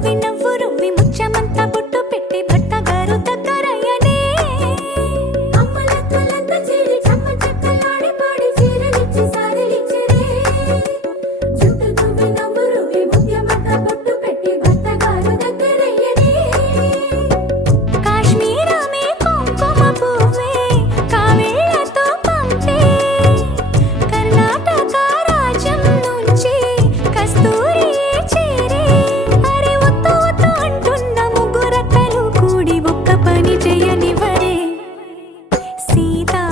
రువ్వి నవ్వు రువ్వి ముచ్చమంతా బొట్టు పెట్టి భర్త గారు దగ్గరయ్యనే అమ్మలక్కలంతా చేరి చమ్మ చక్కలాడి పాడి చీరలిచ్చి సారెలిచ్చిరే జుట్టు రువ్వి నవ్వు రువ్వి ముచ్చమంతా బొట్టు పెట్టి భర్త గారు దగ్గరయ్యనే కాశ్మీరమే కుంకుమ పువ్వే కావేళ్లతో పంపే కర్ణాటక రాజ్యం నుంచి కస్తూరియే చేరే అరే ఒత్తు ఒత్తు అంటున్న ముగ్గురక్కలు కూడి ఒక్క పని చేయనివ్వరే సీతా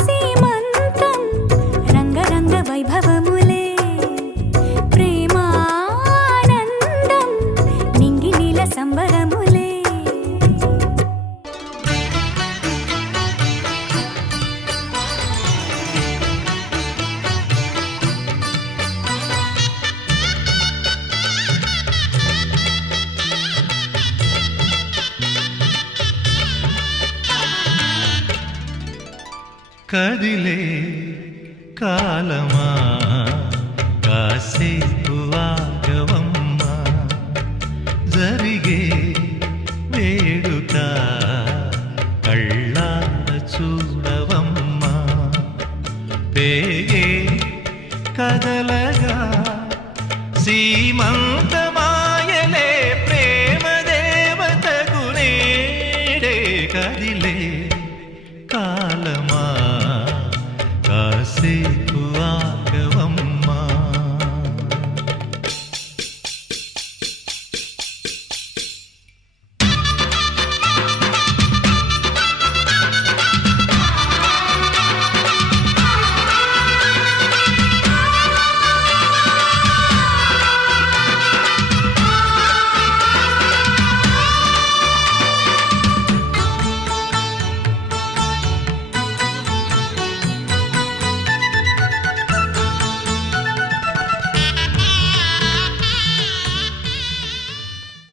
సీమంతం రంగరంగ వైభవములే ప్రేమానందం నింగి నీల సంబరములే కదిలే కాలమా కాసేపు